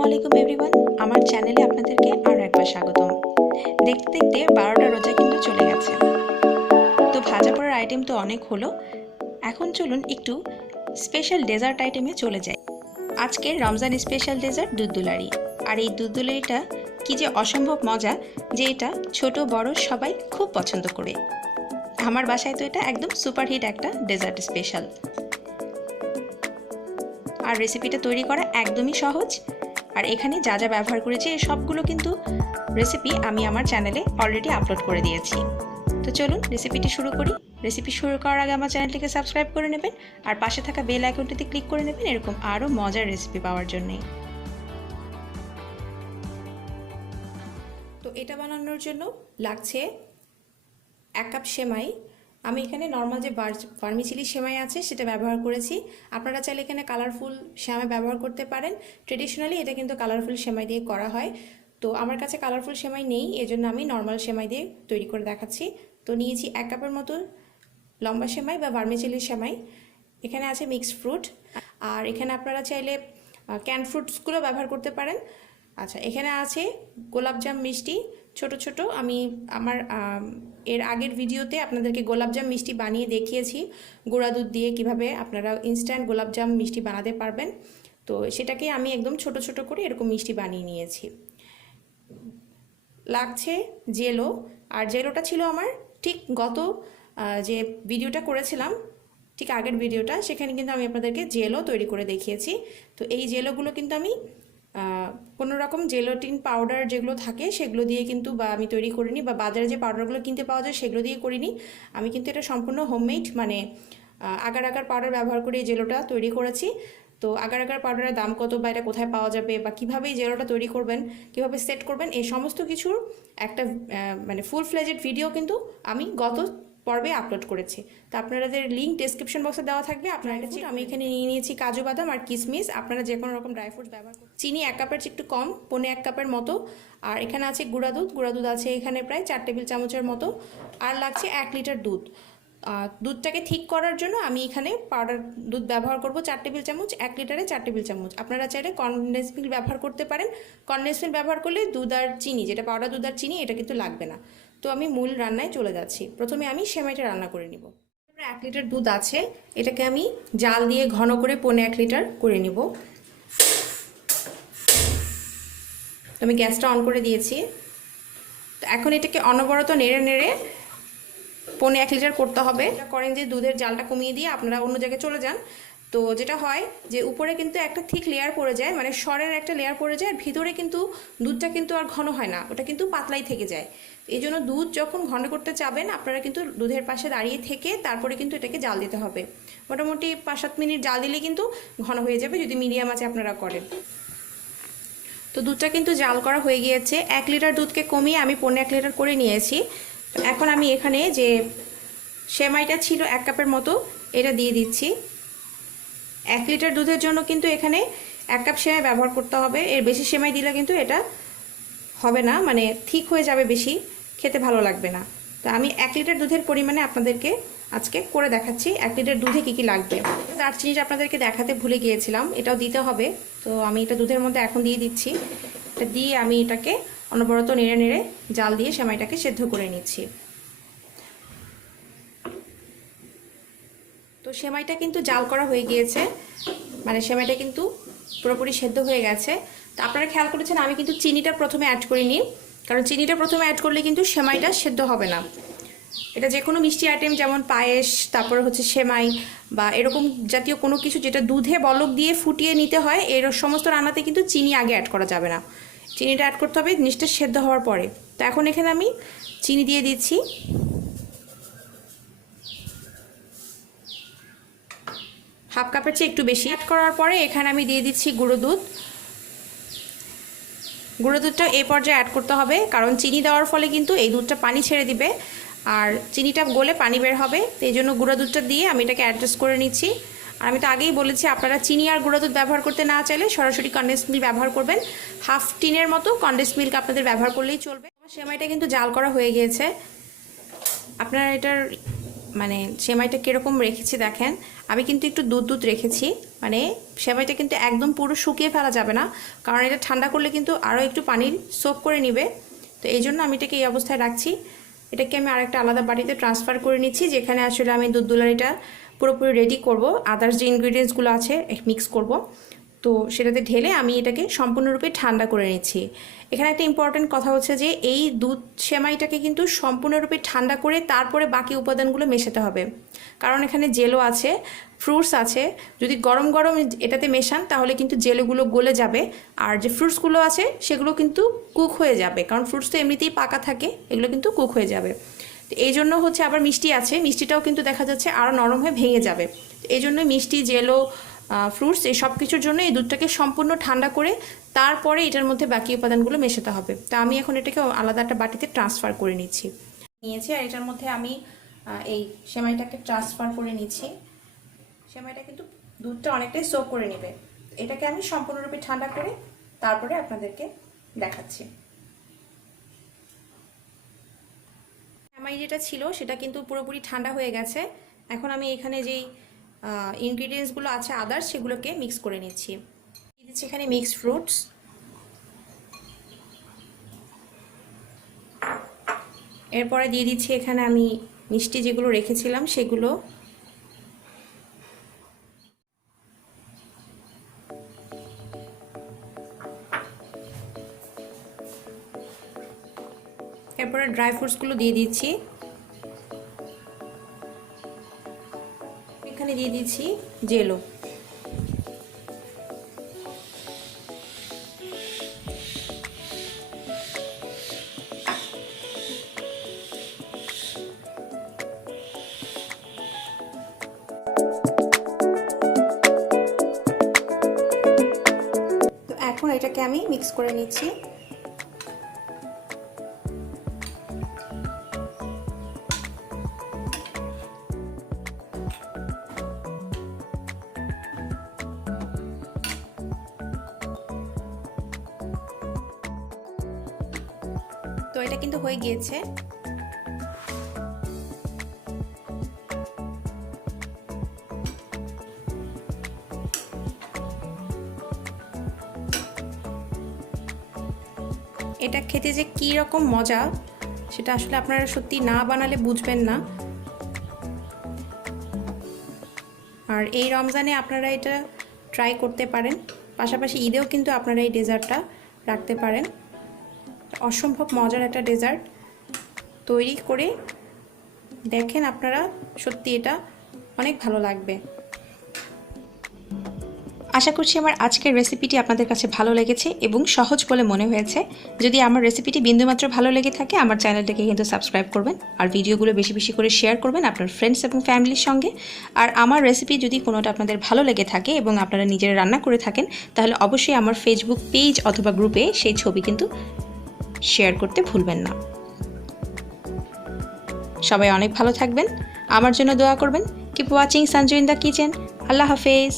আসসালামু আলাইকুম এভরিওয়ান, আমার চ্যানেলে আপনাদেরকে আরও একবার স্বাগতম। দেখতে দেখতে 12টা রোজা কিন্তু চলে গেছে। তো ভাজা পোড়ার আইটেম তো অনেক হলো, এখন চলুন একটু স্পেশাল ডেজার্ট আইটেমে চলে যাই। আজকে রমজান স্পেশাল ডেজার্ট দুধ দুলারি। আর এই দুধ দুলারিটা কী যে অসম্ভব মজা যে এটা ছোট বড় সবাই খুব পছন্দ করে। আমার বাসায় তো এটা একদম সুপারহিট একটা ডেজার্ট স্পেশাল। আর রেসিপিটা তৈরি করা একদমই সহজ। আর এখানে যা যা ব্যবহার করেছি এই সবগুলো কিন্তু রেসিপি আমি আমার চ্যানেলে অলরেডি আপলোড করে দিয়েছি। তো চলুন রেসিপিটি শুরু করি। রেসিপি শুরু করার আগে আমার চ্যানেলটিকে সাবস্ক্রাইব করে নেবেন আর পাশে থাকা বেল আইকনটিতে ক্লিক করে নেবেন এরকম আরও মজার রেসিপি পাওয়ার জন্যে। তো এটা বানানোর জন্য লাগছে 1 কাপ সেমাই। আমি এখানে নর্মাল যে ভার্মিসেলি সেমাই আছে সেটা ব্যবহার করেছি। আপনারা চাইলে এখানে কালারফুল সেমাই ব্যবহার করতে পারেন। ট্রেডিশনালি এটা কিন্তু কালারফুল সেমাই দিয়ে করা হয়। তো আমার কাছে কালারফুল সেমাই নেই, এজন্য আমি নর্মাল সেমাই দিয়ে তৈরি করে দেখাচ্ছি। তো নিয়েছি 1 কাপের মতো লম্বা সেমাই বা ভার্মিসেলি সেমাই। এখানে আছে মিক্সড ফ্রুট, আর এখানে আপনারা চাইলে ক্যান ফ্রুটসগুলো ব্যবহার করতে পারেন। আচ্ছা, এখানে আছে গোলাপজাম মিষ্টি ছোট ছোট। আমি আমার এর আগের ভিডিওতে আপনাদেরকে গোলাপজাম মিষ্টি বানিয়ে দেখিয়েছি গুঁড়া দুধ দিয়ে কিভাবে আপনারা ইনস্ট্যান্ট গোলাপজাম মিষ্টি বানাতে পারবেন। তো সেটাকে আমি একদম ছোট ছোট করে এরকম মিষ্টি বানিয়ে নিয়েছি। লাগছে জেলো, আর জেলোটা ছিল আমার ঠিক গত যে ভিডিওটা করেছিলাম ঠিক আগের ভিডিওটা, সেখানে কিন্তু আমি আপনাদেরকে জেলো তৈরি করে দেখিয়েছি। তো এই জেলোগুলো কিন্তু আমি কোনো রকম জেলোটিন পাউডার যেগুলো থাকে সেগুলো দিয়ে কিন্তু বা আমি তৈরি করিনি, বা বাজারে যে পাউডারগুলো কিনতে পাওয়া যায় সেগুলো দিয়ে করিনি। আমি কিন্তু এটা সম্পূর্ণ হোমমেড, মানে আগার আগার পাউডার ব্যবহার করে এই জেলোটা তৈরি করেছি। তো আগার আগার পাউডারের দাম কত, বা এটা কোথায় পাওয়া যাবে, বা কীভাবে এই জেলোটা তৈরি করবেন, কীভাবে সেট করবেন, এই সমস্ত কিছুর একটা মানে ফুল ফ্লেজেড ভিডিও কিন্তু আমি গত পর্বে আপলোড করেছি। তো আপনাদের লিঙ্ক ডেসক্রিপশন বক্সে দেওয়া থাকবে, আপনারা এটা চেক। আমি এখানে নিয়ে নিয়েছি কাজু বাদাম আর কিশমিশ। আপনারা যে কোনো রকম ড্রাই ফ্রুটস ব্যবহার করুন। চিনি 1 কাপের চেয়ে একটু কম, 1.25 কাপের মতো। আর এখানে আছে গুঁড়া দুধ আছে এখানে প্রায় 4 টেবিল চামচের মতো। আর লাগছে 1 লিটার দুধ। দুধটাকে ঠিক করার জন্য আমি এখানে পাউডার দুধ ব্যবহার করব 4 টেবিল চামচ, 1 লিটারে 4 টেবিল চামচ। আপনারা চাইলে কনডেন্স মিল্ক ব্যবহার করতে পারেন। কনডেন্স মিল্ক ব্যবহার করলে দুধ আর চিনি, যেটা পাউডার দুধ আর চিনি, এটা কিন্তু লাগবে না। তো আমি মূল রান্নায় চলে যাচ্ছি। প্রথমে আমি সেমাইটা রান্না করে নিব। 1 লিটার দুধ আছে, এটাকে আমি জাল দিয়ে ঘন করে 1.25 লিটার করে নিব। আমি গ্যাসটা অন করে দিয়েছি। তো এখন এটাকে অনবরত নেড়ে নেড়ে 1.25 লিটার করতে হবে। এটা করেন যে দুধের জালটা কমিয়ে দিয়ে আপনারা অন্য জায়গায় চলে যান। তো যেটা হয় যে উপরে কিন্তু একটা থিক লেয়ার পড়ে যায়, মানে সরের একটা লেয়ার পড়ে যায়, আর ভিতরে কিন্তু দুধটা কিন্তু আর ঘন হয় না, ওটা কিন্তু পাতলাই থেকে যায়। এই জন্য দুধ যখন ঘন করতে চাবেন আপনারা কিন্তু দুধের পাশে দাঁড়িয়ে থেকে তারপরে কিন্তু এটাকে জাল দিতে হবে। মোটামুটি 5-7 মিনিট জাল দিলে কিন্তু ঘন হয়ে যাবে যদি মিডিয়াম আঁচে আপনারা করেন। তো দুধটা কিন্তু জাল করা হয়ে গিয়েছে। 1 লিটার দুধকে কমিয়ে আমি 1.25 লিটার করে নিয়েছি। এখন আমি এখানে যে সেমাইটা ছিল 1 কাপের মতো, এটা দিয়ে দিচ্ছি। 1 লিটার দুধের জন্য কিন্তু এখানে 1 কাপ সেমাই ব্যবহার করতে হবে। এর বেশি সেমাই দিলে কিন্তু এটা হবে না, মানে ঠিক হয়ে যাবে, বেশি খেতে ভালো লাগবে না। তো আমি 1 লিটার দুধের পরিমাণে আপনাদেরকে আজকে করে দেখাচ্ছি 1 লিটার দুধে কী কী লাগবে। দারচিনিটা আপনাদেরকে দেখাতে ভুলে গিয়েছিলাম, এটাও দিতে হবে। তো আমি এটা দুধের মধ্যে এখন দিয়ে দিচ্ছি। এটা দিয়ে আমি এটাকে অনবরত নেড়ে নেড়ে জাল দিয়ে সেমাইটাকে সেদ্ধ করে নিচ্ছি। তো সেমাইটা কিন্তু জাল করা হয়ে গিয়েছে, মানে সেমাইটা কিন্তু পুরোপুরি সেদ্ধ হয়ে গেছে। তো আপনারা খেয়াল করেছেন আমি কিন্তু চিনিটা প্রথমে অ্যাড করিনি, কারণ চিনিটা প্রথমে অ্যাড করলে কিন্তু সেমাইটা সেদ্ধ হবে না। এটা যে কোনো মিষ্টি আইটেম যেমন পায়েস, তারপরে হচ্ছে সেমাই বা এরকম জাতীয় কোনো কিছু যেটা দুধে বলক দিয়ে ফুটিয়ে নিতে হয়, এর সমস্ত রান্নাতে কিন্তু চিনি আগে অ্যাড করা যাবে না। চিনিটা অ্যাড করতে হবে জিনিসটা সেদ্ধ হওয়ার পরে। তো এখন এখানে আমি চিনি দিয়ে দিচ্ছি। হাফ কাপের চেয়ে একটু বেশি। অ্যাড করার পরে এখানে আমি দিয়ে দিচ্ছি গুঁড়ো দুধ। গুঁড়ো দুধটা এই পর্যায়ে অ্যাড করতে হবে, কারণ চিনি দেওয়ার ফলে কিন্তু এই দুধটা পানি ছেড়ে দিবে আর চিনিটা গলে পানি বের হবে। তো এই জন্য গুঁড়ো দুধটা দিয়ে আমি এটাকে অ্যাডজাস্ট করে নিচ্ছি। আর আমি তো আগেই বলেছি আপনারা চিনি আর গুঁড়ো দুধ ব্যবহার করতে না চাইলে সরাসরি কনডেন্স মিল্ক ব্যবহার করবেন। হাফ টিনের মতো কনডেন্স মিল্ক আপনাদের ব্যবহার করলেই চলবে। সেমাইটা কিন্তু জাল করা হয়ে গিয়েছে। আপনারা এটার মানে সেমাইটা কীরকম রেখেছি দেখেন, আমি কিন্তু একটু দুধ দুধ রেখেছি, মানে সেমাইটা কিন্তু একদম পুরো শুকিয়ে ফেলা যাবে না, কারণ এটা ঠান্ডা করলে কিন্তু আরও একটু পানির সোক করে নেবে। তো এই জন্য আমি এটাকে এই অবস্থায় রাখছি। এটাকে আমি আরেকটা আলাদা বাটিতে ট্রান্সফার করে নিচ্ছি, যেখানে আসলে আমি দুধ দুলারিটা পুরোপুরি রেডি করব, আদার্স যে ইনগ্রিডিয়েন্টসগুলো আছে মিক্স করব। তো সেটাতে ঢেলে আমি এটাকে সম্পূর্ণরূপে ঠান্ডা করে নিচ্ছি। এখানে একটা ইম্পর্ট্যান্ট কথা হচ্ছে যে এই দুধ সেমাইটাকে কিন্তু সম্পূর্ণরূপে ঠান্ডা করে তারপরে বাকি উপাদানগুলো মেশাতে হবে, কারণ এখানে জেলো আছে, ফ্রুটস আছে। যদি গরম গরম এটাতে মেশান তাহলে কিন্তু জেলোগুলো গলে যাবে, আর যে ফ্রুটসগুলো আছে সেগুলো কিন্তু কুক হয়ে যাবে, কারণ ফ্রুটস তো এমনিতেই পাকা থাকে, এগুলো কিন্তু কুক হয়ে যাবে। তো এই জন্য হচ্ছে আবার মিষ্টি আছে, মিষ্টিটাও কিন্তু দেখা যাচ্ছে আরও নরম হয়ে ভেঙে যাবে। এই জন্য মিষ্টি, জেলো, ফ্রুটস এই সব কিছুর জন্য এই দুধটাকে সম্পূর্ণ ঠান্ডা করে তারপরে এটার মধ্যে বাকি উপাদানগুলো মেশাতে হবে। তো আমি এখন এটাকে আলাদা একটা বাটিতে ট্রান্সফার করে নিয়েছি, আর এটার মধ্যে আমি এই সেমাইটাকে ট্রান্সফার করে নিচ্ছি। সেমাইটা কিন্তু দুধটা অনেকটাই সোক করে নেবে। এটাকে আমি সম্পূর্ণরূপে ঠান্ডা করে তারপরে আপনাদেরকে দেখাচ্ছি। সেমাই যেটা ছিল সেটা কিন্তু পুরোপুরি ঠান্ডা হয়ে গেছে। এখন আমি এখানে যেই ইনগ্রিডিয়েন্টসগুলো আছে আদার্স, সেগুলোকে মিক্স করে নিচ্ছি। দিয়ে দিচ্ছি এখানে মিক্সড ফ্রুটস, এরপরে দিয়ে দিচ্ছি এখানে আমি মিষ্টি যেগুলো রেখেছিলাম সেগুলো, এরপরে ড্রাই ফ্রুটসগুলো দিয়ে দিচ্ছি। এখানে দিয়ে দিচ্ছি জেলো। তো এখন এটাকে আমি মিক্স করে নিচ্ছি। তো এটা কিন্তু হয়ে গিয়েছে। এটা খেতে যে কী রকম মজা সেটা আসলে আপনারা সত্যি না বানালে বুঝবেন না। আর এই রমজানে আপনারা এটা ট্রাই করতে পারেন, পাশাপাশি ঈদেও কিন্তু আপনারা এই ডেজার্টটা রাখতে পারেন। অসম্ভব মজার একটা ডেজার্ট তৈরি করে দেখেন আপনারা, সত্যি এটা অনেক ভালো লাগবে। আশা করছি আমার আজকের রেসিপিটি আপনাদের কাছে ভালো লেগেছে এবং সহজ বলে মনে হয়েছে। যদি আমার রেসিপিটি বিন্দুমাত্র ভালো লেগে থাকে আমার চ্যানেলটাকে কিন্তু সাবস্ক্রাইব করবেন, আর ভিডিওগুলো বেশি বেশি করে শেয়ার করবেন আপনার ফ্রেন্ডস এবং ফ্যামিলির সঙ্গে। আর আমার রেসিপি যদি কোনোটা আপনাদের ভালো লেগে থাকে এবং আপনারা নিজেরা রান্না করে থাকেন, তাহলে অবশ্যই আমার ফেসবুক পেজ অথবা গ্রুপে সেই ছবি কিন্তু শেয়ার করতে ভুলবেন না। সবাই অনেক ভালো থাকবেন, আমার জন্য দোয়া করবেন। Keep watching Sanju in the kitchen. আল্লাহ হাফেজ।